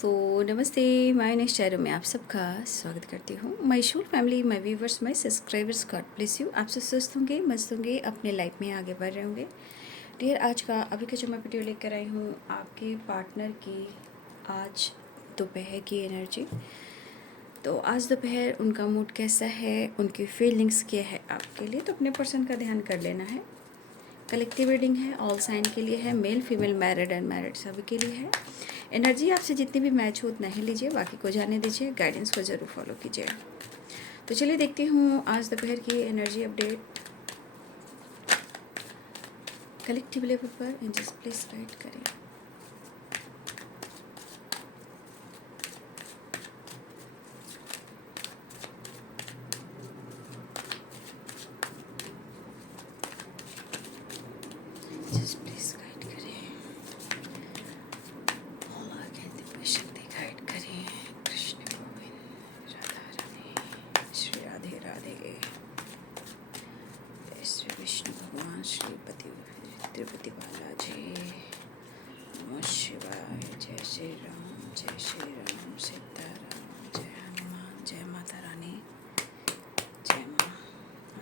दोस्तों नमस्ते। My next channel में आप सबका स्वागत करती हूँ। My Shool family, my viewers, my subscribers, God bless you. आप सब स्वस्थ होंगे, मस्त होंगे, अपने लाइफ में आगे बढ़ रहे होंगे। डियर, आज का अभी का जो मैं वीडियो लेकर आई हूँ आपके पार्टनर की आज दोपहर की एनर्जी। तो आज दोपहर उनका मूड कैसा है, उनकी फीलिंग्स क्या है आपके लिए, तो अपने पर्सन का ध्यान कर लेना है। कलेक्टिव रीडिंग है, ऑल साइन के लिए है, मेल फीमेल, मैरिड अनमैरिड सभी के लिए है। एनर्जी आपसे जितनी भी मैच हो उतना ही लीजिए, बाकी को जाने दीजिए, गाइडेंस को ज़रूर फॉलो कीजिए। तो चलिए देखती हूँ आज दोपहर की एनर्जी अपडेट कलेक्टिव लेवल पर। एंजल्स प्लीज गाइड करें। एंजल्स प्लीज गाइड करें। मौला के दिव्य शक्ति गाइड करें। कृष्ण गोविंद राधा रानी श्री राधे राधे, जय श्री विष्णु भगवान, श्रीपति तिरुपति बालाजी, नमः शिवाय, जय श्री राम, जय श्री राम, सीताराम, जय हनुमान, जय माता रानी, जय माँ।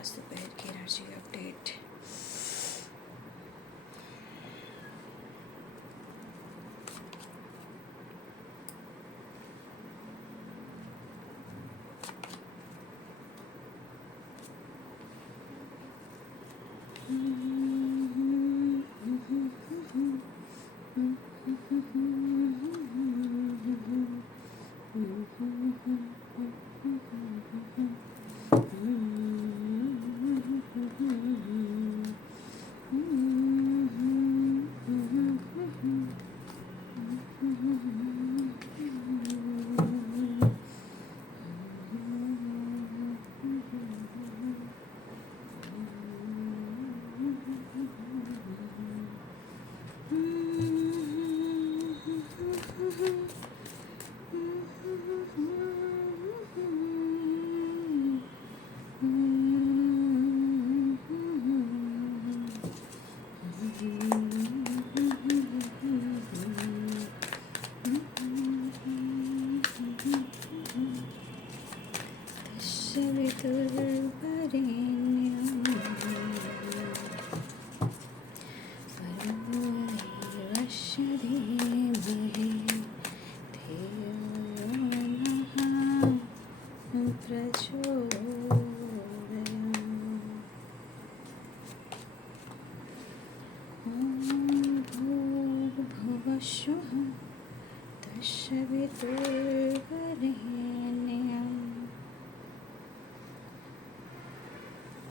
आज दोपहर की एनर्जी अपडेट।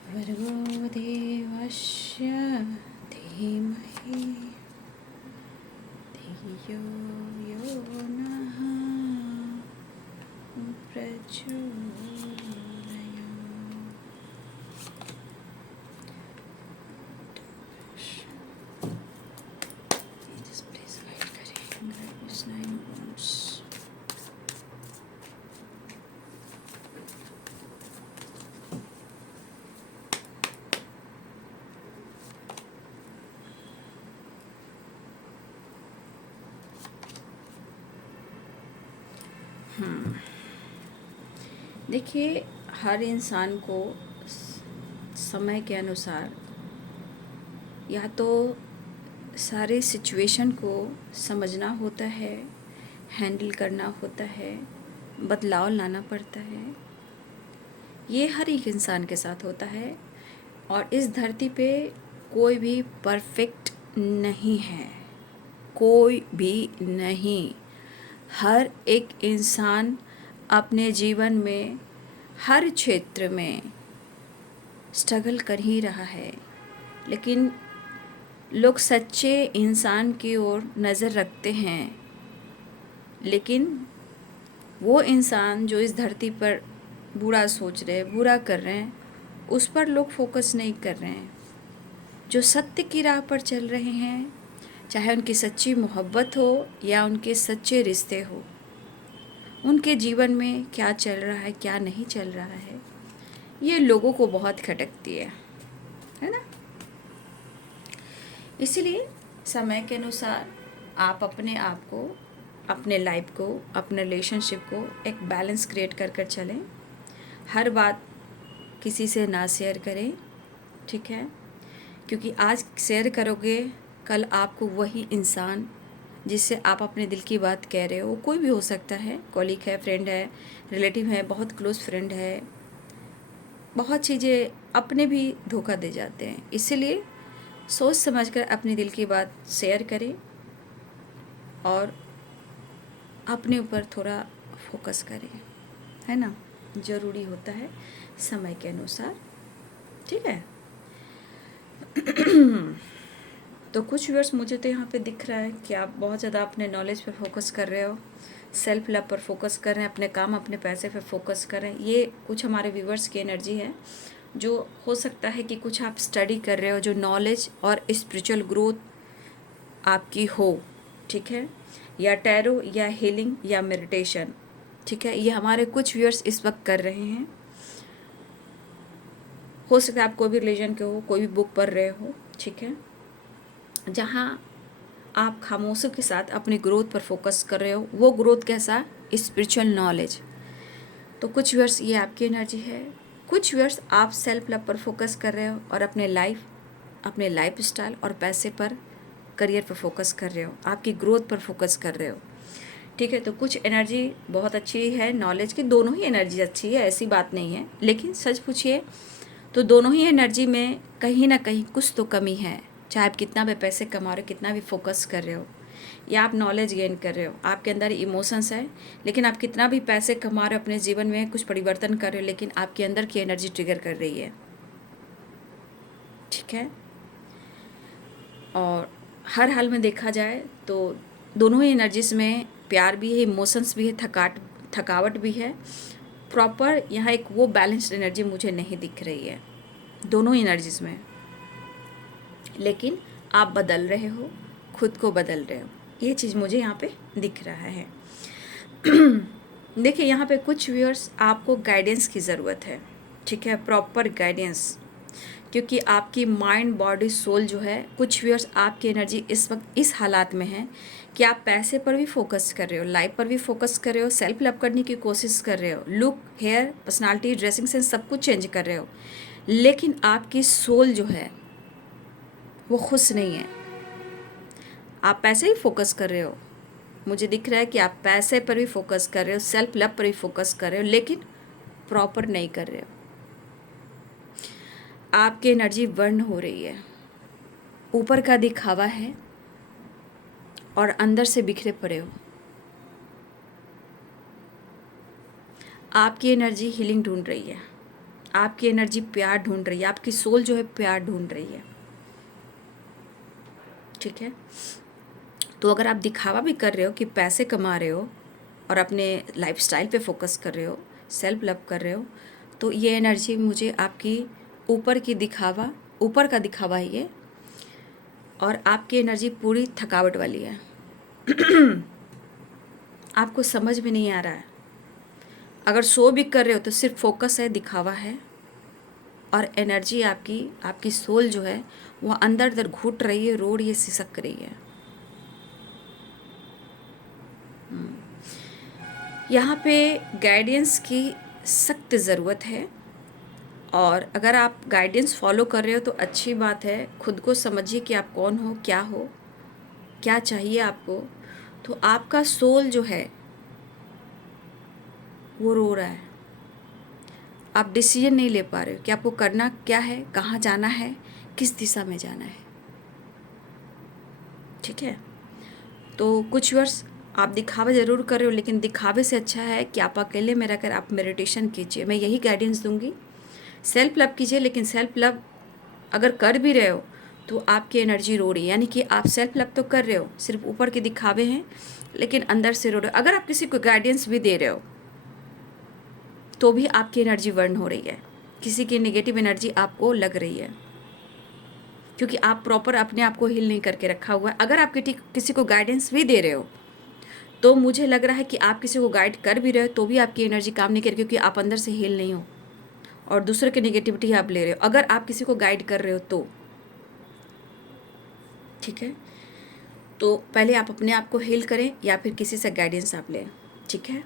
भर्गो देवस्य धीमहि धियो यो नः प्रचोदयात्। प्लीज गाइड करें, गाइड नाइन वंस। देखिए, हर इंसान को समय के अनुसार या तो सारे सिचुएशन को समझना होता है, हैंडल करना होता है, बदलाव लाना पड़ता है। ये हर एक इंसान के साथ होता है और इस धरती पे कोई भी परफेक्ट नहीं है, कोई भी नहीं। हर एक इंसान अपने जीवन में हर क्षेत्र में स्ट्रगल कर ही रहा है, लेकिन लोग सच्चे इंसान की ओर नज़र रखते हैं, लेकिन वो इंसान जो इस धरती पर बुरा सोच रहे, बुरा कर रहे हैं, उस पर लोग फोकस नहीं कर रहे हैं। जो सत्य की राह पर चल रहे हैं, चाहे उनकी सच्ची मोहब्बत हो या उनके सच्चे रिश्ते हो, उनके जीवन में क्या चल रहा है, क्या नहीं चल रहा है, ये लोगों को बहुत खटकती है ना। इसीलिए समय के अनुसार आप अपने आप को अपने लाइफ को, अपने रिलेशनशिप को एक बैलेंस क्रिएट कर कर चलें। हर बात किसी से ना शेयर करें, ठीक है? क्योंकि आज शेयर करोगे, कल आपको वही इंसान जिससे आप अपने दिल की बात कह रहे हो, कोई भी हो सकता है, कॉलीग है, फ्रेंड है, रिलेटिव है, बहुत क्लोज फ्रेंड है, बहुत चीज़ें अपने भी धोखा दे जाते हैं। इसीलिए सोच समझकर अपने दिल की बात शेयर करें और अपने ऊपर थोड़ा फोकस करें, है ना? ज़रूरी होता है समय के अनुसार, ठीक है? तो कुछ व्यूअर्स मुझे तो यहाँ पे दिख रहा है कि आप बहुत ज़्यादा अपने नॉलेज पे फोकस कर रहे हो, सेल्फ लव पर फोकस कर रहे हैं, अपने काम अपने पैसे पे फोकस कर रहे हैं। ये कुछ हमारे व्यूअर्स की एनर्जी है। जो हो सकता है कि कुछ आप स्टडी कर रहे हो, जो नॉलेज और स्पिरिचुअल ग्रोथ आपकी हो, ठीक है? या टैरो या हीलिंग या मेडिटेशन, ठीक है? ये हमारे कुछ व्यूअर्स इस वक्त कर रहे हैं। हो सकता है आप कोई भी रिलीजन के हो, कोई भी बुक पढ़ रहे हो, ठीक है? जहाँ आप खामोशी के साथ अपनी ग्रोथ पर फोकस कर रहे हो, वो ग्रोथ कैसा? Spiritual knowledge. तो कुछ व्यूअर्स ये आपकी एनर्जी है। कुछ व्यूअर्स आप सेल्फ लव पर फोकस कर रहे हो और अपने लाइफ स्टाइल और पैसे पर, करियर पर फोकस कर रहे हो, आपकी ग्रोथ पर फोकस कर रहे हो, ठीक है? तो कुछ एनर्जी बहुत अच्छी है नॉलेज की, दोनों ही एनर्जी अच्छी है, ऐसी बात नहीं है। लेकिन सच पूछिए तो दोनों ही एनर्जी में कहीं ना कहीं कुछ तो कमी है। चाहे आप कितना भी पैसे कमा रहे हो, कितना भी फोकस कर रहे हो, या आप नॉलेज गेन कर रहे हो, आपके अंदर इमोशंस है, लेकिन आप कितना भी पैसे कमा रहे हो, अपने जीवन में कुछ परिवर्तन कर रहे हो, लेकिन आपके अंदर की एनर्जी ट्रिगर कर रही है, ठीक है? और हर हाल में देखा जाए तो दोनों ही एनर्जीज में प्यार भी है, इमोशंस भी है, थकावट भी है। प्रॉपर यहाँ एक वो बैलेंस्ड एनर्जी मुझे नहीं दिख रही है दोनों एनर्जीज में। लेकिन आप बदल रहे हो, खुद को बदल रहे हो, ये चीज़ मुझे यहाँ पे दिख रहा है। देखिए यहाँ पे कुछ व्यूअर्स आपको गाइडेंस की ज़रूरत है, ठीक है? प्रॉपर गाइडेंस, क्योंकि आपकी माइंड बॉडी सोल जो है, कुछ व्यूअर्स आपकी एनर्जी इस वक्त इस हालात में है कि आप पैसे पर भी फोकस कर रहे हो, लाइफ पर भी फोकस कर रहे हो, सेल्फ लव करने की कोशिश कर रहे हो, look, hair, personality, dressing sense सब कुछ चेंज कर रहे हो, लेकिन आपकी सोल जो है वो खुश नहीं है। आप पैसे ही फोकस कर रहे हो, मुझे दिख रहा है कि आप पैसे पर भी फोकस कर रहे हो, सेल्फ लव पर भी फोकस कर रहे हो, लेकिन प्रॉपर नहीं कर रहे हो। आपकी एनर्जी बर्न हो रही है, ऊपर का दिखावा है और अंदर से बिखरे पड़े हो। आपकी एनर्जी हीलिंग ढूंढ रही है, आपकी एनर्जी प्यार ढूंढ रही है, आपकी सोल जो है प्यार ढूंढ रही है, ठीक है? तो अगर आप दिखावा भी कर रहे हो कि पैसे कमा रहे हो और अपने लाइफस्टाइल पे फोकस कर रहे हो, सेल्फ लव कर रहे हो, तो ये एनर्जी मुझे आपकी ऊपर का दिखावा है ये, और आपकी एनर्जी पूरी थकावट वाली है। आपको समझ में नहीं आ रहा है। अगर सो भी कर रहे हो तो सिर्फ फोकस है, दिखावा है, और एनर्जी आपकी सोल जो है वो अंदर अंदर घुट रही है, रो रही है, सिसक रही है। यहाँ पे गाइडेंस की सख्त ज़रूरत है, और अगर आप गाइडेंस फॉलो कर रहे हो तो अच्छी बात है। खुद को समझिए कि आप कौन हो, क्या चाहिए आपको। तो आपका सोल जो है वो रो रहा है, आप डिसीजन नहीं ले पा रहे हो कि आपको करना क्या है, कहाँ जाना है, किस दिशा में जाना है, ठीक है? तो कुछ वर्ष आप दिखावा ज़रूर कर रहे हो, लेकिन दिखावे से अच्छा है कि आप अकेले में रहकर आप मेडिटेशन कीजिए। मैं यही गाइडेंस दूंगी। सेल्फ लव कीजिए, लेकिन सेल्फ लव अगर कर भी रहे हो तो आपकी एनर्जी रो रही है, यानी कि आप सेल्फ लव तो कर रहे हो, सिर्फ ऊपर के दिखावे हैं, लेकिन अंदर से रो रहे हो। अगर आप किसी को गाइडेंस भी दे रहे हो तो भी आपकी एनर्जी बर्न हो रही है, किसी की नेगेटिव एनर्जी आपको लग रही है, क्योंकि आप प्रॉपर अपने आप को हील नहीं करके रखा हुआ है। अगर आप किसी को गाइडेंस भी दे रहे हो तो मुझे लग रहा है कि आप किसी को गाइड कर भी रहे हो तो भी आपकी एनर्जी काम नहीं कर रही, क्योंकि आप अंदर से हील नहीं हो और दूसरे की नेगेटिविटी आप ले रहे हो। अगर आप किसी को गाइड कर रहे हो तो ठीक है। तो पहले आप अपने आप को हील करें या फिर किसी से गाइडेंस आप लें, ठीक है?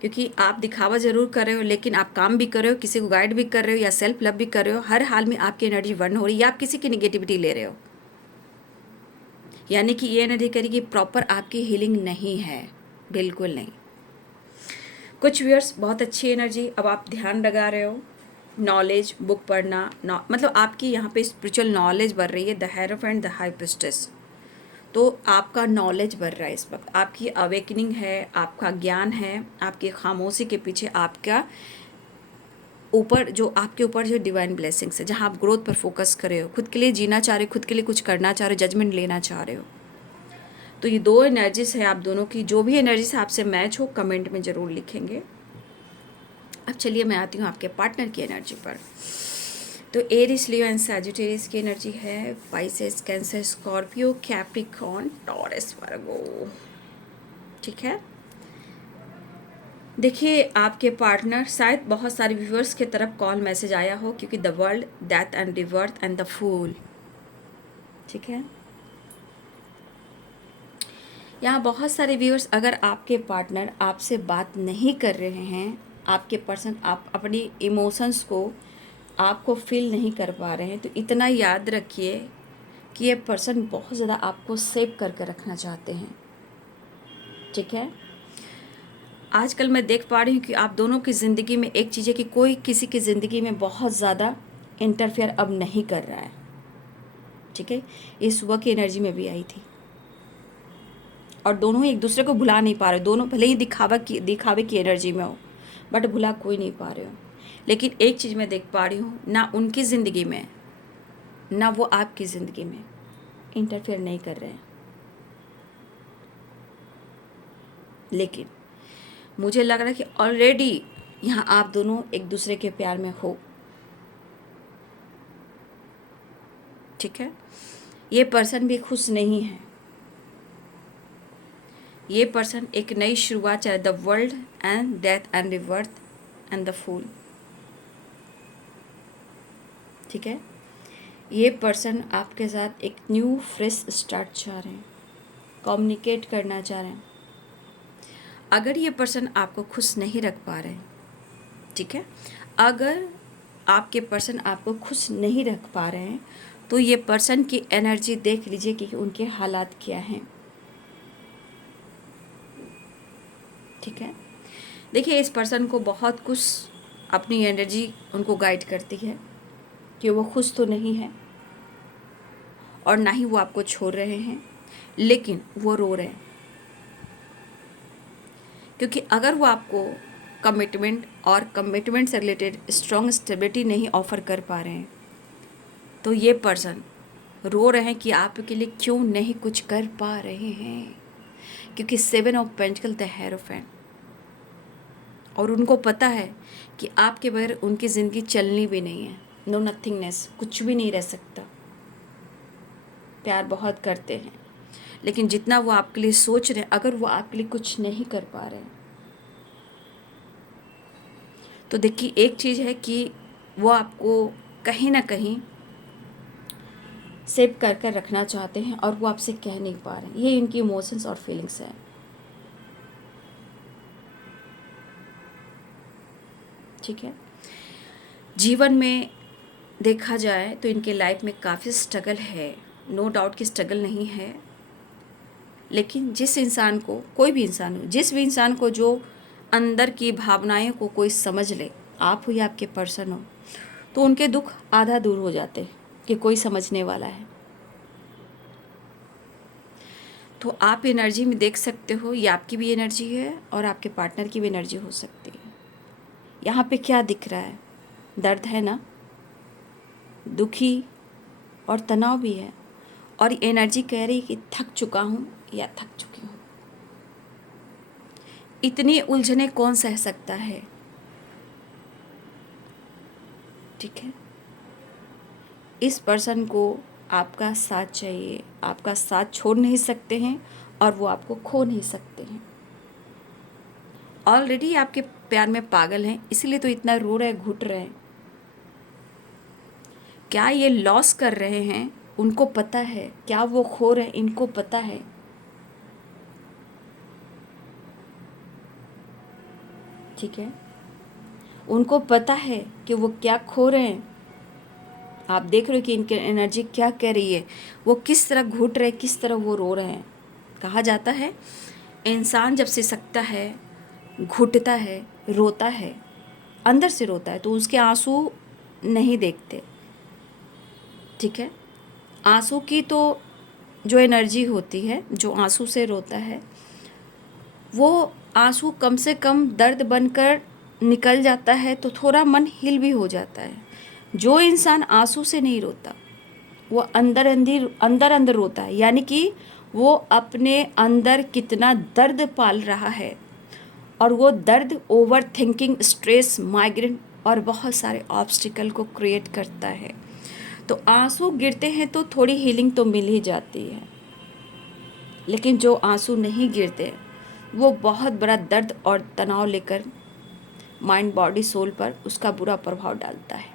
क्योंकि आप दिखावा ज़रूर कर रहे हो, लेकिन आप काम भी कर रहे हो, किसी को गाइड भी कर रहे हो या सेल्फ लव भी कर रहे हो, हर हाल में आपकी एनर्जी बर्न हो रही है या आप किसी की निगेटिविटी ले रहे हो। यानी कि ये एनर्जी कह रही कि प्रॉपर आपकी हीलिंग नहीं है, बिल्कुल नहीं। कुछ व्यूअर्स बहुत अच्छी एनर्जी, अब आप ध्यान लगा रहे हो, नॉलेज, बुक पढ़ना, मतलब आपकी यहाँ पे स्पिरिचुअल नॉलेज बढ़ रही है, the hierophant, the high priestess. तो आपका नॉलेज बढ़ रहा है इस वक्त, आपकी अवेकनिंग है, आपका ज्ञान है, आपकी खामोशी के पीछे आपका ऊपर जो आपके ऊपर जो डिवाइन ब्लेसिंग्स है, जहाँ आप ग्रोथ पर फोकस कर रहे हो, खुद के लिए जीना चाह रहे हो, खुद के लिए कुछ करना चाह रहे हो, जजमेंट लेना चाह रहे हो। तो ये दो एनर्जीज है आप दोनों की, जो भी एनर्जी से आपसे मैच हो कमेंट में ज़रूर लिखेंगे। अब चलिए मैं आती हूँ आपके पार्टनर की एनर्जी पर। तो एरिस, लियो एंड सैजिटेरियस की एनर्जी है, Pisces, Cancer, Scorpio, Capricorn, Taurus, Virgo, ठीक है? देखिए आपके पार्टनर, शायद बहुत सारे व्यूअर्स के तरफ कॉल मैसेज आया हो, क्योंकि the world, death and rebirth and the fool, ठीक है? यहाँ बहुत सारे व्यूअर्स, अगर आपके पार्टनर आपसे बात नहीं कर रहे हैं, आपके पर्सन आप अपनी इमोशंस को आपको फील नहीं कर पा रहे हैं, तो इतना याद रखिए कि ये पर्सन बहुत ज़्यादा आपको सेव करके रखना चाहते हैं, ठीक है? आजकल मैं देख पा रही हूँ कि आप दोनों की ज़िंदगी में एक चीज़ है कि कोई किसी की ज़िंदगी में बहुत ज़्यादा इंटरफेयर अब नहीं कर रहा है, ठीक है? ये सुबह की एनर्जी में भी आई थी, और दोनों ही एक दूसरे को भुला नहीं पा रहे, दोनों भले ही दिखावे की एनर्जी में हो, बट भुला कोई नहीं पा रहे हो। लेकिन एक चीज़ मैं देख पा रही हूँ, ना उनकी ज़िंदगी में ना वो आपकी ज़िंदगी में इंटरफेयर नहीं कर रहे हैं, लेकिन मुझे लग रहा है कि ऑलरेडी यहाँ आप दोनों एक दूसरे के प्यार में हो, ठीक है? ये पर्सन भी खुश नहीं है, ये पर्सन एक नई शुरुआत चाहे, the world and death and rebirth and the fool, ठीक है? ये पर्सन आपके साथ एक न्यू फ्रेश स्टार्ट चाह रहे हैं, कम्युनिकेट करना चाह रहे हैं। अगर ये पर्सन आपको खुश नहीं रख पा रहे हैं, ठीक है, अगर आपके पर्सन आपको खुश नहीं रख पा रहे हैं, तो ये पर्सन की एनर्जी देख लीजिए कि उनके हालात क्या हैं, ठीक है? देखिए इस पर्सन को बहुत कुछ अपनी एनर्जी उनको गाइड करती है कि वो खुश तो नहीं है और ना ही वो आपको छोड़ रहे हैं, लेकिन वो रो रहे हैं, क्योंकि अगर वो आपको कमिटमेंट से रिलेटेड स्ट्रॉन्ग स्टेबिलिटी नहीं ऑफर कर पा रहे हैं, तो ये पर्सन रो रहे हैं कि आपके लिए क्यों नहीं कुछ कर पा रहे हैं, क्योंकि 7 ऑफ पेंटिकल द हेरोफेंट, और उनको पता है कि आपके बगैर उनकी ज़िंदगी चलनी भी नहीं है, नो नथिंगनेस, कुछ भी नहीं रह सकता। प्यार बहुत करते हैं, लेकिन जितना वो आपके लिए सोच रहे हैं, अगर वो आपके लिए कुछ नहीं कर पा रहे हैं, तो देखिए एक चीज़ है कि वो आपको कहीं ना कहीं सेव कर कर रखना चाहते हैं और वो आपसे कह नहीं पा रहे हैं। ये इनकी इमोशंस और फीलिंग्स हैं, ठीक है? जीवन में देखा जाए तो इनके लाइफ में काफ़ी स्ट्रगल है, नो डाउट कि स्ट्रगल नहीं है, लेकिन जिस इंसान को, कोई भी इंसान हो, जिस भी इंसान को जो अंदर की भावनाएं को कोई समझ ले, आप हो या आपके पर्सन हो, तो उनके दुख आधा दूर हो जाते हैं कि कोई समझने वाला है। तो आप एनर्जी में देख सकते हो, ये आपकी भी एनर्जी है और आपके पार्टनर की भी एनर्जी हो सकती है। यहाँ पे क्या दिख रहा है? दर्द है ना, दुखी और तनाव भी है, और एनर्जी कह रही है कि थक चुका हूँ या थक चुकी हूँ। इतनी उलझने कौन सह सकता है, ठीक है? इस पर्सन को आपका साथ चाहिए, आपका साथ छोड़ नहीं सकते हैं और वो आपको खो नहीं सकते हैं। ऑलरेडी आपके प्यार में पागल हैं, इसीलिए तो इतना रो रहे, घुट रहे हैं। क्या ये लॉस कर रहे हैं, उनको पता है? क्या वो खो रहे हैं, इनको पता है? ठीक है, उनको पता है कि वो क्या खो रहे हैं। आप देख रहे हो कि इनकी एनर्जी क्या कह रही है, वो किस तरह घुट रहे, किस तरह वो रो रहे हैं। कहा जाता है इंसान जब सिसकता है, घुटता है, रोता है, अंदर से रोता है, तो उसके आंसू नहीं देखते। ठीक है, आंसू की तो जो एनर्जी होती है, जो आंसू से रोता है, वो आंसू कम से कम दर्द बनकर निकल जाता है तो थोड़ा मन हिल भी हो जाता है। जो इंसान आंसू से नहीं रोता, वो अंदर अंदर रोता है, यानी कि वो अपने अंदर कितना दर्द पाल रहा है, और वो दर्द ओवर थिंकिंग, स्ट्रेस, माइग्रेन और बहुत सारे ऑब्स्टिकल को क्रिएट करता है। तो आंसू गिरते हैं तो थोड़ी हीलिंग तो मिल ही जाती है, लेकिन जो आंसू नहीं गिरते वो बहुत बड़ा दर्द और तनाव लेकर माइंड, बॉडी, सोल पर उसका बुरा प्रभाव डालता है।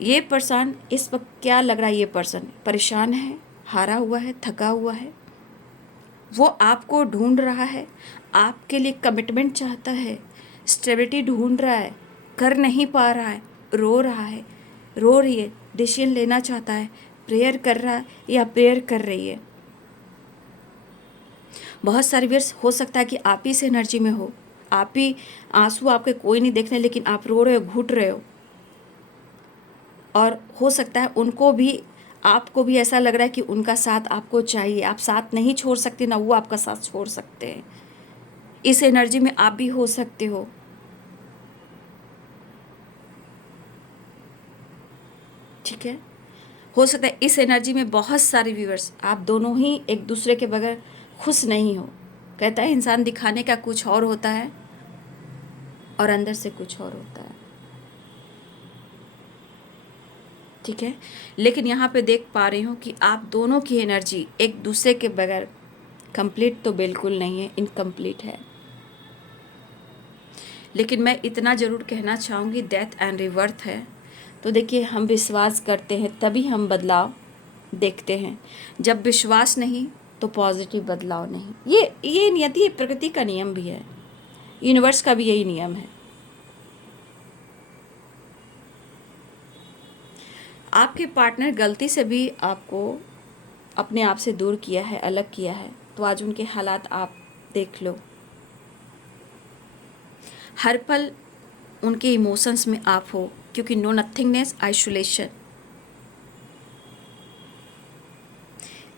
ये पर्सन इस वक्त क्या लग रहा है, ये पर्सन परेशान है, हारा हुआ है, थका हुआ है। वो आपको ढूंढ रहा है, आपके लिए कमिटमेंट चाहता है, स्टेबिलिटी ढूंढ रहा है, कर नहीं पा रहा है, रो रहा है, रो रही है, डिसीजन लेना चाहता है, प्रेयर कर रहा है या प्रेयर कर रही है। बहुत सारे व्यर्स हो सकता है कि आप ही इस एनर्जी में हो, आप ही, आंसू आपके कोई नहीं देखने, लेकिन आप रो रहे हो, घुट रहे हो। और हो सकता है उनको भी, आपको भी ऐसा लग रहा है कि उनका साथ आपको चाहिए, आप साथ नहीं छोड़ सकते, ना वो आपका साथ छोड़ सकते हैं। इस एनर्जी में आप भी हो सकते हो। ठीक है, हो सकता है इस एनर्जी में बहुत सारे व्यूअर्स, आप दोनों ही एक दूसरे के बगैर खुश नहीं हो। कहता है इंसान दिखाने का कुछ और होता है और अंदर से कुछ और होता है। ठीक है, लेकिन यहाँ पे देख पा रही हूँ कि आप दोनों की एनर्जी एक दूसरे के बगैर कंप्लीट तो बिल्कुल नहीं है, इनकम्प्लीट है। लेकिन मैं इतना ज़रूर कहना चाहूँगी, डेथ एंड रिबर्थ है। तो देखिए, हम विश्वास करते हैं तभी हम बदलाव देखते हैं। जब विश्वास नहीं तो पॉजिटिव बदलाव नहीं। ये नियति, ये प्रकृति का नियम भी है, यूनिवर्स का भी यही नियम है। आपके पार्टनर गलती से भी आपको अपने आप से दूर किया है, अलग किया है, तो आज उनके हालात आप देख लो। हर पल उनके इमोशंस में आप हो, क्योंकि नो नथिंगनेस, आइसोलेशन।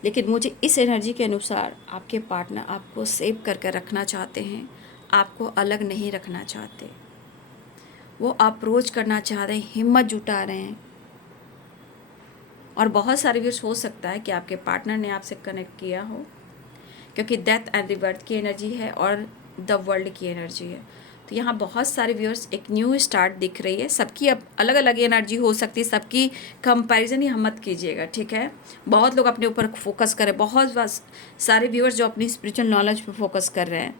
लेकिन मुझे इस एनर्जी के अनुसार आपके पार्टनर आपको सेव करके रखना चाहते हैं, आपको अलग नहीं रखना चाहते। वो अप्रोच करना चाह रहे हैं, हिम्मत जुटा रहे हैं। और बहुत सारे व्यूअर्स हो सकता है कि आपके पार्टनर ने आपसे कनेक्ट किया हो, क्योंकि डेथ एंड रिबर्थ की एनर्जी है और द वर्ल्ड की एनर्जी है। तो यहाँ बहुत सारे व्यूअर्स, एक न्यू स्टार्ट दिख रही है। सबकी अब अलग अलग एनर्जी हो सकती है, सबकी कंपैरिजन ही हम मत कीजिएगा। ठीक है, बहुत लोग अपने ऊपर फोकस करें, बहुत सारे व्यूअर्स जो अपनी स्पिरिचुअल नॉलेज पे फोकस कर रहे हैं,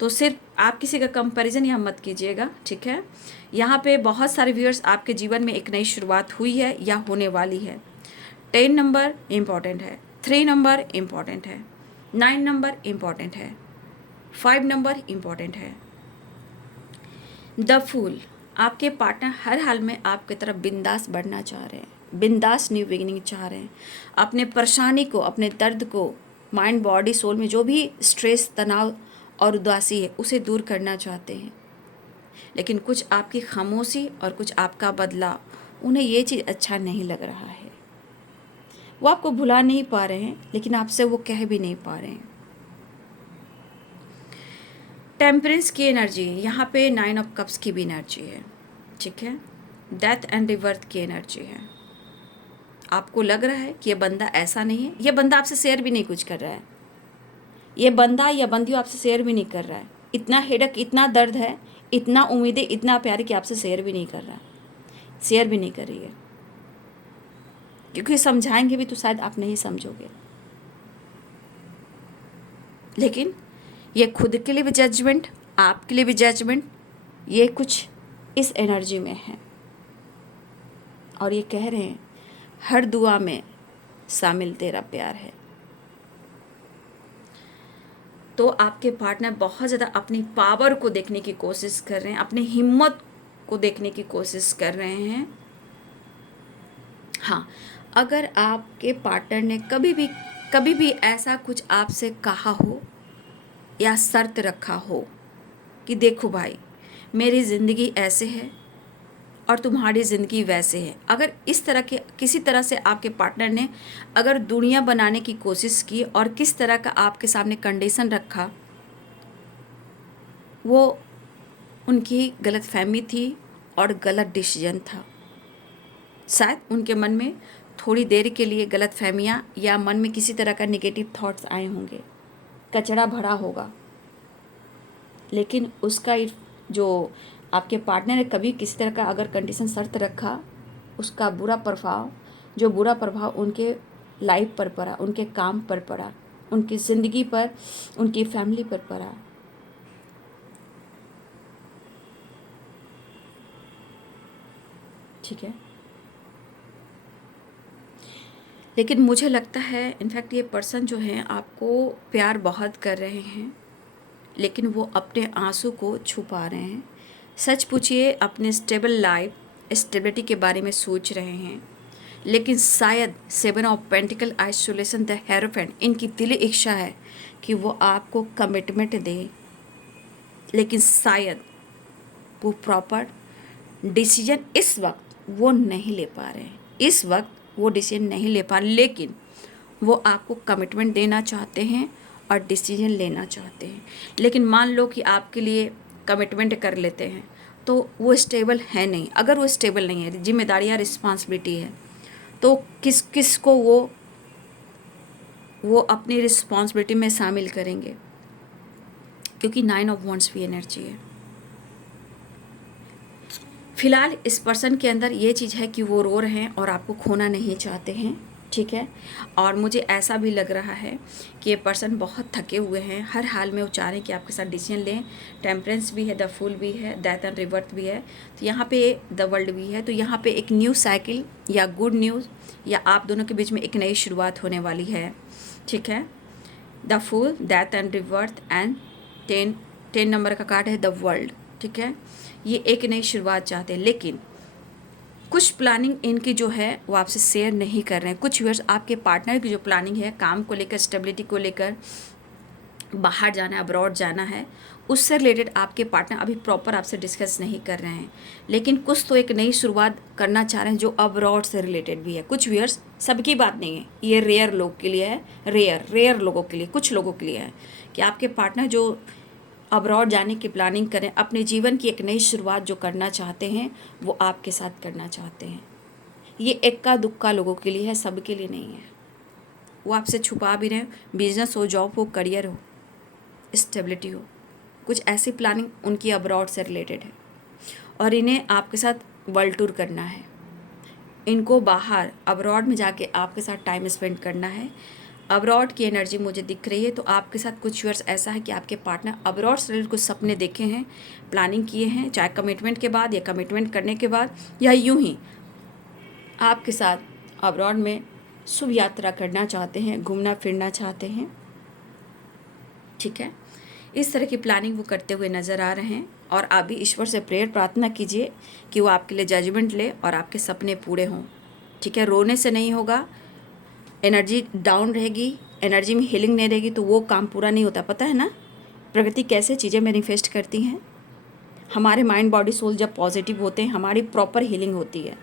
तो सिर्फ आप किसी का कंपैरिजन यहाँ मत कीजिएगा। ठीक है, यहाँ पे बहुत सारे व्यूअर्स, आपके जीवन में एक नई शुरुआत हुई है या होने वाली है। 10 नंबर इम्पॉर्टेंट है, 3 नंबर इम्पॉर्टेंट है, 9 नंबर इम्पॉर्टेंट है, 5 नंबर इम्पॉर्टेंट है। द फूल, आपके पार्टनर हर हाल में आपकी तरफ बिंदास बढ़ना चाह रहे हैं, बिंदास न्यू बिगिनिंग चाह रहे हैं। अपने परेशानी को, अपने दर्द को, माइंड, बॉडी, सोल में जो भी स्ट्रेस, तनाव और उदासी है, उसे दूर करना चाहते हैं। लेकिन कुछ आपकी खामोशी और कुछ आपका बदलाव, उन्हें ये चीज़ अच्छा नहीं लग रहा है। वो आपको भुला नहीं पा रहे हैं, लेकिन आपसे वो कह भी नहीं पा रहे हैं। टेम्परेंस की एनर्जी, यहाँ पे 9 ऑफ कप्स की भी एनर्जी है। ठीक है, डेथ एंड रिबर्थ की एनर्जी है। आपको लग रहा है कि ये बंदा ऐसा नहीं है, ये बंदा आपसे शेयर भी नहीं कुछ कर रहा है, ये बंदा या बंदी आपसे शेयर भी नहीं कर रहा है। इतना हेडक, इतना दर्द है, इतना उम्मीदें, इतना प्यार कि आपसे शेयर भी नहीं कर रहा, शेयर भी नहीं कर रही है। क्योंकि समझाएंगे भी तो शायद आप नहीं समझोगे। लेकिन ये खुद के लिए भी जजमेंट, आपके लिए भी जजमेंट, ये कुछ इस एनर्जी में है। और ये कह रहे हैं हर दुआ में शामिल तेरा प्यार है। तो आपके पार्टनर बहुत ज़्यादा अपनी पावर को देखने की कोशिश कर रहे हैं, अपनी हिम्मत को देखने की कोशिश कर रहे हैं। हाँ, अगर आपके पार्टनर ने कभी भी ऐसा कुछ आपसे कहा हो या शर्त रखा हो कि देखो भाई, मेरी ज़िंदगी ऐसे है और तुम्हारी ज़िंदगी वैसे है, अगर इस तरह के किसी तरह से आपके पार्टनर ने अगर दुनिया बनाने की कोशिश की और किस तरह का आपके सामने कंडीशन रखा, वो उनकी गलतफहमी थी और गलत डिसीजन था। शायद उनके मन में थोड़ी देर के लिए गलतफहमियां या मन में किसी तरह का नेगेटिव थॉट्स आए होंगे, कचरा भरा होगा, लेकिन उसका जो आपके पार्टनर ने कभी किसी तरह का अगर कंडीशन शर्त रखा, उसका बुरा प्रभाव उनके लाइफ पर पड़ा, उनके काम पर पड़ा, उनकी ज़िंदगी पर, उनकी फैमिली पर पड़ा। ठीक है, लेकिन मुझे लगता है इनफैक्ट ये पर्सन जो है आपको प्यार बहुत कर रहे हैं, लेकिन वो अपने आंसू को छुपा रहे हैं। सच पूछिए, अपने स्टेबिलिटी के बारे में सोच रहे हैं, लेकिन शायद 7 of pentacle isolation the hierophant, इनकी दिली इच्छा है कि वो आपको कमिटमेंट दे, लेकिन शायद वो प्रॉपर डिसीजन इस वक्त वो नहीं ले पा रहे हैं, इस वक्त वो डिसीजन नहीं ले पा रहे, लेकिन वो आपको कमिटमेंट देना चाहते हैं और डिसीजन लेना चाहते हैं। लेकिन मान लो कि आपके लिए कमिटमेंट कर लेते हैं तो वो स्टेबल है नहीं। अगर वो स्टेबल नहीं है, जिम्मेदारियाँ रिस्पॉन्सिबिलिटी है, तो किस को वो अपनी रिस्पॉन्सिबिलिटी में शामिल करेंगे, क्योंकि 9 ऑफ वॉन्ड्स भी एनर्जी है। फिलहाल इस पर्सन के अंदर ये चीज़ है कि वो रो रहे हैं और आपको खोना नहीं चाहते हैं। ठीक है, और मुझे ऐसा भी लग रहा है कि ये पर्सन बहुत थके हुए हैं, हर हाल में वो चाह रहे हैं कि आपके साथ डिसीजन लें। टेम्परेंस भी है, द फूल भी है, डेथ एंड रिवर्थ भी है, तो यहाँ पे द वर्ल्ड भी है। तो यहाँ पे एक न्यू साइकिल या गुड न्यूज़ या आप दोनों के बीच में एक नई शुरुआत होने वाली है। ठीक है, the fool, death and rebirth and 10 number का कार्ड है द वर्ल्ड। ठीक है, ये एक नई शुरुआत चाहते हैं, लेकिन कुछ प्लानिंग इनकी जो है वो आपसे शेयर नहीं कर रहे हैं। कुछ व्यूअर्स, आपके पार्टनर की जो प्लानिंग है काम को लेकर, स्टेबिलिटी को लेकर, बाहर जाना है, अब्रॉड जाना है, उससे रिलेटेड आपके पार्टनर अभी प्रॉपर आपसे डिस्कस नहीं कर रहे हैं, लेकिन कुछ तो एक नई शुरुआत करना चाह रहे हैं जो अब्रॉड से रिलेटेड भी है। कुछ व्यूअर्स, सबकी बात नहीं है, ये रेयर लोग के लिए है, रेयर लोगों के लिए, कुछ लोगों के लिए है कि आपके पार्टनर जो अब्रॉड जाने की प्लानिंग करें, अपने जीवन की एक नई शुरुआत जो करना चाहते हैं वो आपके साथ करना चाहते हैं। ये इक्का दुक्का लोगों के लिए है, सबके लिए नहीं है। वो आपसे छुपा भी रहे, बिजनेस हो, जॉब हो, करियर हो, स्टेबिलिटी हो, कुछ ऐसी प्लानिंग उनकी अब्रॉड से रिलेटेड है और इन्हें आपके साथ वर्ल्ड टूर करना है। इनको बाहर अब्रॉड में जाके आपके साथ टाइम स्पेंड करना है। अब्रॉड की एनर्जी मुझे दिख रही है, तो आपके साथ कुछ ईयर्स ऐसा है कि आपके पार्टनर अब्रॉड से रिलेटेड कुछ सपने देखे हैं, प्लानिंग किए हैं, चाहे कमिटमेंट के बाद या कमिटमेंट करने के बाद या यूं ही आपके साथ अब्रॉड में शुभ यात्रा करना चाहते हैं, घूमना फिरना चाहते हैं। ठीक है, इस तरह की प्लानिंग वो करते हुए नज़र आ रहे हैं और आप भी ईश्वर से प्रेयर प्रार्थना कीजिए कि वो आपके लिए जजमेंट ले और आपके सपने पूरे हों। ठीक है, रोने से नहीं होगा, एनर्जी डाउन रहेगी, एनर्जी में हीलिंग नहीं रहेगी तो वो काम पूरा नहीं होता। पता है ना प्रकृति कैसे चीज़ें मैनिफेस्ट करती हैं। हमारे माइंड बॉडी सोल जब पॉजिटिव होते हैं हमारी प्रॉपर हीलिंग होती है।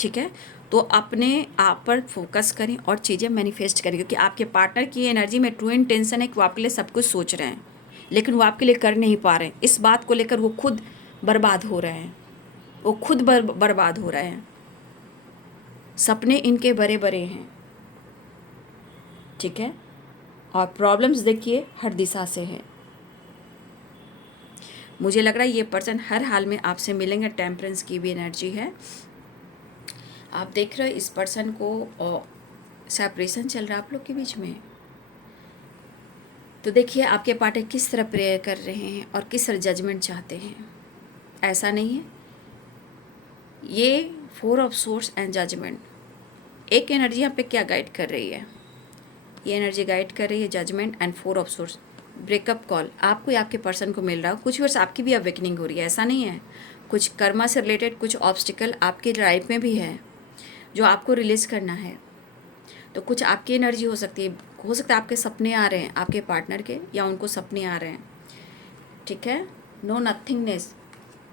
ठीक है, तो अपने आप पर फोकस करें और चीज़ें मैनिफेस्ट करें, क्योंकि आपके पार्टनर की एनर्जी में ट्रू इंटेंशन है कि वो आपके लिए सब कुछ सोच रहे हैं, लेकिन वो आपके लिए कर नहीं पा रहे हैं। इस बात को लेकर वो खुद बर्बाद हो रहे हैं, वो खुद बर्बाद हो रहे हैं। सपने इनके बड़े बड़े हैं। ठीक है, और प्रॉब्लम्स देखिए हर दिशा से है। मुझे लग रहा है ये पर्सन हर हाल में आपसे मिलेंगे। टेम्परेंस की भी एनर्जी है। आप देख रहे हो इस पर्सन को सेपरेशन चल रहा है आप लोग के बीच में। तो देखिए आपके पार्टनर किस तरह प्रेयर कर रहे हैं और किस तरह जजमेंट चाहते हैं। ऐसा नहीं है, ये 4 ऑफ सोर्स एंड जजमेंट एक एनर्जी यहाँ पे क्या गाइड कर रही है। ये एनर्जी गाइड कर रही है judgement and 4 of swords, breakup call आपको या आपके पर्सन को मिल रहा हो। कुछ वर्ष आपकी भी अवेकनिंग हो रही है, ऐसा नहीं है। कुछ कर्मा से रिलेटेड कुछ ऑब्स्टिकल आपकी लाइफ में भी है जो आपको रिलीज़ करना है। तो कुछ आपकी एनर्जी हो सकती है, हो सकता है आपके सपने आ रहे हैं आपके पार्टनर के, या उनको सपने आ रहे हैं। ठीक है, नो नथिंगनेस,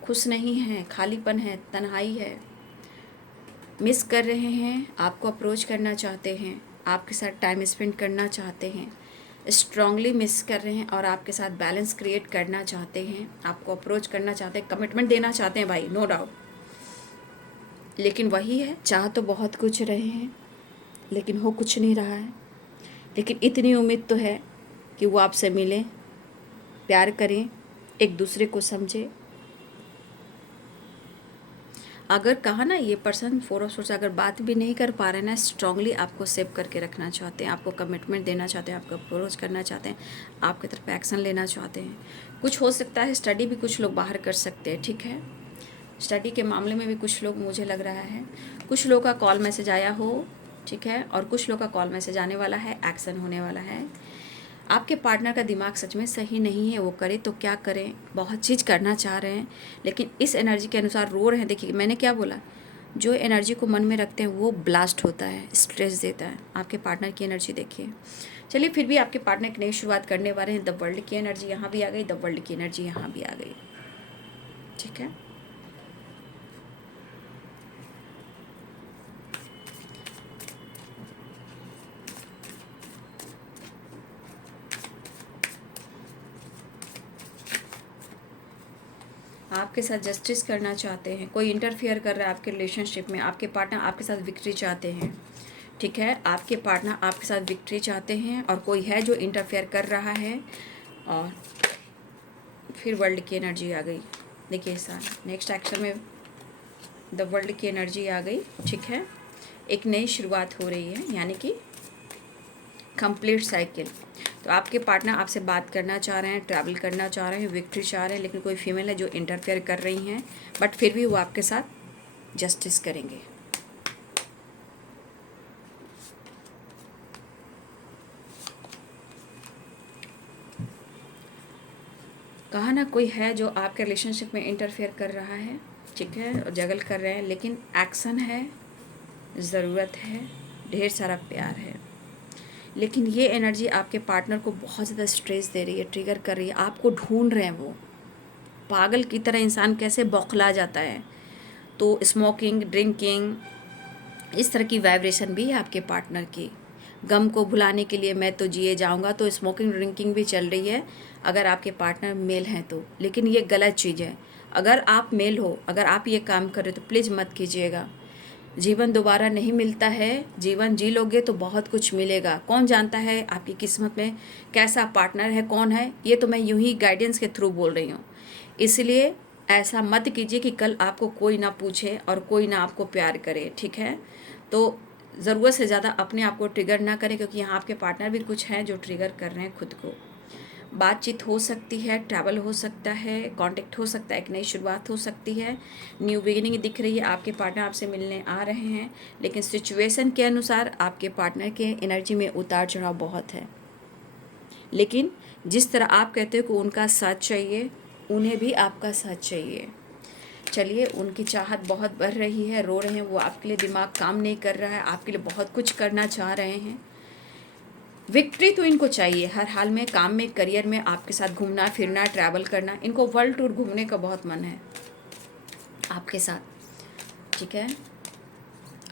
खुश नहीं है, खालीपन है, तन्हाई है, मिस कर रहे हैं, आपको अप्रोच करना चाहते हैं, आपके साथ टाइम स्पेंड करना चाहते हैं, स्ट्रांगली मिस कर रहे हैं और आपके साथ बैलेंस क्रिएट करना चाहते हैं, आपको अप्रोच करना चाहते हैं, कमिटमेंट देना चाहते हैं भाई, नो डाउट। लेकिन वही है, चाह तो बहुत कुछ रहे हैं लेकिन हो कुछ नहीं रहा है। लेकिन इतनी उम्मीद तो है कि वो आपसे मिलें, प्यार करें, एक दूसरे को समझें। अगर कहा ना ये पर्सन 4 ऑफ सोर्स अगर बात भी नहीं कर पा रहे ना, स्ट्रांगली आपको सेव करके रखना चाहते हैं, आपको कमिटमेंट देना चाहते हैं, आपको अप्रोच करना चाहते हैं, आपकी तरफ एक्शन लेना चाहते हैं। कुछ हो सकता है स्टडी भी कुछ लोग बाहर कर सकते हैं। ठीक है, स्टडी के मामले में भी कुछ लोग, मुझे लग रहा है कुछ लोगों का कॉल मैसेज आया हो। ठीक है, और कुछ लोगों का कॉल मैसेज आने वाला है, एक्शन होने वाला है। आपके पार्टनर का दिमाग सच में सही नहीं है, वो करे तो क्या करें, बहुत चीज़ करना चाह रहे हैं लेकिन इस एनर्जी के अनुसार रो रहे हैं। देखिए मैंने क्या बोला, जो एनर्जी को मन में रखते हैं वो ब्लास्ट होता है, स्ट्रेस देता है। आपके पार्टनर की एनर्जी देखिए। चलिए फिर भी आपके पार्टनर की नई शुरुआत करने वाले हैं। द वर्ल्ड की एनर्जी यहाँ भी आ गई, द वर्ल्ड की एनर्जी यहाँ भी आ गई। ठीक है, आपके साथ जस्टिस करना चाहते हैं, कोई इंटरफियर कर रहा है आपके रिलेशनशिप में, आपके पार्टनर आपके साथ विक्ट्री चाहते हैं। ठीक है, आपके पार्टनर आपके साथ विक्ट्री चाहते हैं और कोई है जो इंटरफेयर कर रहा है। और फिर वर्ल्ड की एनर्जी आ गई। देखिए सर नेक्स्ट एक्शन में द वर्ल्ड की एनर्जी आ गई। ठीक है, एक नई शुरुआत हो रही है, यानी कि कंप्लीट साइकिल। तो आपके पार्टनर आपसे बात करना चाह रहे हैं, ट्रैवल करना चाह रहे हैं, विक्ट्री चाह रहे हैं, लेकिन कोई फीमेल है जो इंटरफेयर कर रही हैं, बट फिर भी वो आपके साथ जस्टिस करेंगे। कहा ना कोई है जो आपके रिलेशनशिप में इंटरफेयर कर रहा है। ठीक है, और जगल कर रहे हैं, लेकिन एक्शन है, ज़रूरत है, ढेर सारा प्यार है। लेकिन ये एनर्जी आपके पार्टनर को बहुत ज़्यादा स्ट्रेस दे रही है, ट्रिगर कर रही है, आपको ढूंढ रहे हैं। वो पागल की तरह इंसान कैसे बौखला जाता है, तो स्मोकिंग, ड्रिंकिंग, इस तरह की वाइब्रेशन भी है आपके पार्टनर की। गम को भुलाने के लिए मैं तो जिए जाऊंगा, तो स्मोकिंग ड्रिंकिंग भी चल रही है अगर आपके पार्टनर मेल हैं तो। लेकिन ये गलत चीज़ है। अगर आप मेल हो, अगर आप ये काम कर रहे हो तो प्लीज़ मत कीजिएगा। जीवन दोबारा नहीं मिलता है, जीवन जी लोगे तो बहुत कुछ मिलेगा। कौन जानता है आपकी किस्मत में कैसा पार्टनर है, कौन है, ये तो मैं यूं ही गाइडेंस के थ्रू बोल रही हूँ। इसलिए ऐसा मत कीजिए कि कल आपको कोई ना पूछे और कोई ना आपको प्यार करे। ठीक है, तो ज़रूरत से ज़्यादा अपने आप को ट्रिगर ना करें, क्योंकि यहाँ आपके पार्टनर भी कुछ हैं जो ट्रिगर कर रहे हैं खुद को। बातचीत हो सकती है, ट्रैवल हो सकता है, कांटेक्ट हो सकता है, एक नई शुरुआत हो सकती है, न्यू बिगिनिंग दिख रही है। आपके पार्टनर आपसे मिलने आ रहे हैं, लेकिन सिचुएशन के अनुसार आपके पार्टनर के एनर्जी में उतार चढ़ाव बहुत है। लेकिन जिस तरह आप कहते हो कि उनका साथ चाहिए, उन्हें भी आपका साथ चाहिए। चलिए, उनकी चाहत बहुत बढ़ रही है, रो रहे हैं, वो आपके लिए दिमाग काम नहीं कर रहा है, आपके लिए बहुत कुछ करना चाह रहे हैं। विक्ट्री तो इनको चाहिए हर हाल में, काम में, करियर में, आपके साथ घूमना फिरना, ट्रैवल करना। इनको वर्ल्ड टूर घूमने का बहुत मन है आपके साथ। ठीक है,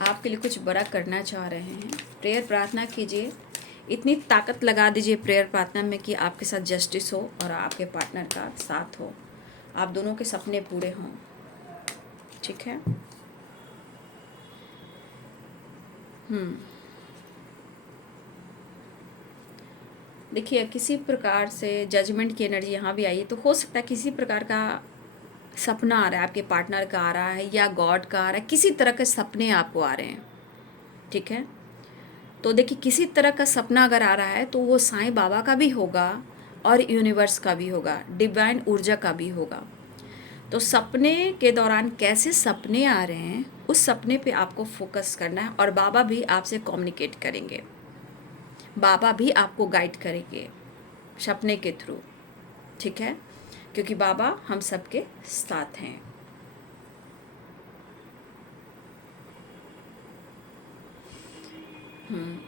आपके लिए कुछ बड़ा करना चाह रहे हैं। प्रेयर प्रार्थना कीजिए, इतनी ताकत लगा दीजिए प्रेयर प्रार्थना में कि आपके साथ जस्टिस हो और आपके पार्टनर का साथ हो, आप दोनों के सपने पूरे हों। ठीक है, देखिए किसी प्रकार से जजमेंट की एनर्जी यहाँ भी आई है, तो हो सकता है किसी प्रकार का सपना आ रहा है, आपके पार्टनर का आ रहा है या गॉड का आ रहा है, किसी तरह के सपने आपको आ रहे हैं। ठीक है, तो देखिए किसी तरह का सपना अगर आ रहा है तो वो साईं बाबा का भी होगा और यूनिवर्स का भी होगा, डिवाइन ऊर्जा का भी होगा। तो सपने के दौरान कैसे सपने आ रहे हैं, उस सपने पे आपको फोकस करना है और बाबा भी आपसे कम्युनिकेट करेंगे। बाबा भी आपको गाइड करेंगे सपने के थ्रू, ठीक है, क्योंकि बाबा हम सबके साथ हैं।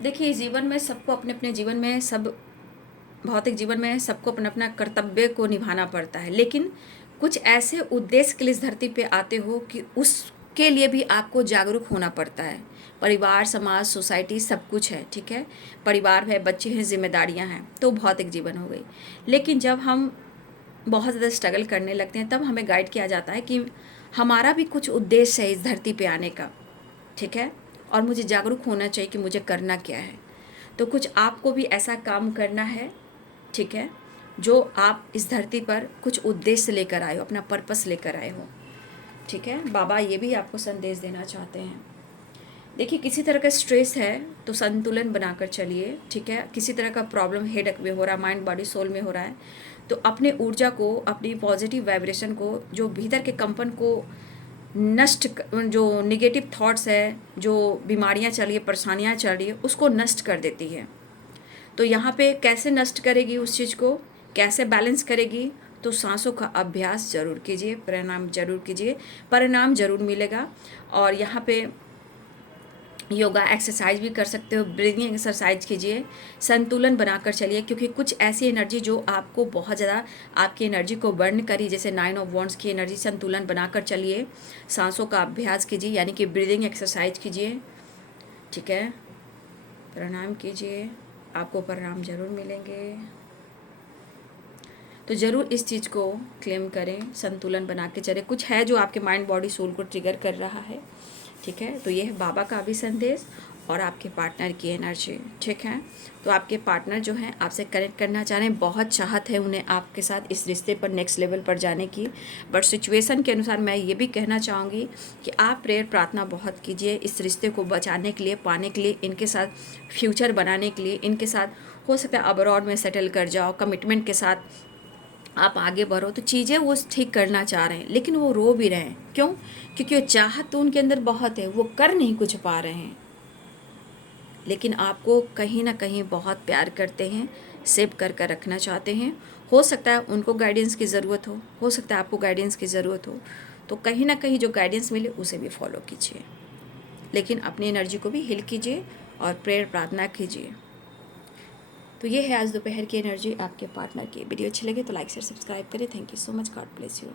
देखिए, जीवन में सबको अपने अपने जीवन में, सब भौतिक जीवन में सबको अपना अपना कर्तव्य को निभाना पड़ता है, लेकिन कुछ ऐसे उद्देश्य के लिए इस धरती पे आते हो कि उसके लिए भी आपको जागरूक होना पड़ता है। परिवार, समाज, सोसाइटी सब कुछ है, ठीक है, परिवार है, बच्चे हैं, जिम्मेदारियां हैं, तो भौतिक जीवन हो गई। लेकिन जब हम बहुत ज़्यादा स्ट्रगल करने लगते हैं तब हमें गाइड किया जाता है कि हमारा भी कुछ उद्देश्य है इस धरती पे आने का, ठीक है, और मुझे जागरूक होना चाहिए कि मुझे करना क्या है। तो कुछ आपको भी ऐसा काम करना है, ठीक है, जो आप इस धरती पर कुछ उद्देश्य लेकर आए हो, अपना पर्पस लेकर आए हो, ठीक है। बाबा ये भी आपको संदेश देना चाहते हैं। देखिए, किसी तरह का स्ट्रेस है तो संतुलन बनाकर चलिए, ठीक है। किसी तरह का प्रॉब्लम हेडेक में हो रहा है, माइंड बॉडी सोल में हो रहा है, तो अपने ऊर्जा को, अपनी पॉजिटिव वाइब्रेशन को, जो भीतर के कंपन को नष्ट, जो निगेटिव थॉट्स है, जो बीमारियां चल रही है, परेशानियां चल रही है, उसको नष्ट कर देती है। तो यहाँ पे कैसे नष्ट करेगी उस चीज़ को, कैसे बैलेंस करेगी, तो सांसों का अभ्यास जरूर कीजिए, परिणाम जरूर कीजिए, परिणाम जरूर मिलेगा। और यहाँ पे योगा एक्सरसाइज भी कर सकते हो, ब्रीदिंग एक्सरसाइज कीजिए, संतुलन बनाकर चलिए, क्योंकि कुछ ऐसी एनर्जी जो आपको बहुत ज़्यादा आपकी एनर्जी को बर्न करी, जैसे 9 ऑफ वॉन्ड्स की एनर्जी, संतुलन बनाकर चलिए, सांसों का अभ्यास कीजिए, यानी कि ब्रीदिंग एक्सरसाइज कीजिए, ठीक है, प्रणाम कीजिए, आपको परिणाम जरूर मिलेंगे। तो ज़रूर इस चीज़ को क्लेम करें, संतुलन बना के चलें। कुछ है जो आपके माइंड बॉडी सोल को ट्रिगर कर रहा है, ठीक है, तो ये है बाबा का भी संदेश और आपके पार्टनर की एनर्जी, ठीक है। तो आपके पार्टनर जो हैं आपसे कनेक्ट करना चाह रहे हैं, बहुत चाहत है उन्हें आपके साथ इस रिश्ते पर नेक्स्ट लेवल पर जाने की, बट सिचुएशन के अनुसार मैं ये भी कहना चाहूँगी कि आप प्रेयर प्रार्थना बहुत कीजिए इस रिश्ते को बचाने के लिए, पाने के लिए, इनके साथ फ्यूचर बनाने के लिए, इनके साथ हो सकता है अब्रॉड में सेटल कर जाओ, कमिटमेंट के साथ आप आगे बढ़ो। तो चीज़ें वो ठीक करना चाह रहे हैं, लेकिन वो रो भी रहे हैं, क्यों? क्योंकि वो चाहत तो उनके अंदर बहुत है, वो कर नहीं कुछ पा रहे हैं, लेकिन आपको कहीं ना कहीं बहुत प्यार करते हैं, सेव कर कर रखना चाहते हैं। हो सकता है उनको गाइडेंस की ज़रूरत हो सकता है आपको गाइडेंस की ज़रूरत हो, तो कहीं ना कहीं जो गाइडेंस मिले उसे भी फॉलो कीजिए, लेकिन अपनी एनर्जी को भी हील कीजिए और प्रेयर प्रार्थना कीजिए। तो ये है आज दोपहर की एनर्जी आपके पार्टनर की। वीडियो अच्छी लगे तो लाइक शेयर सब्सक्राइब करें। Thank you so much, God bless you.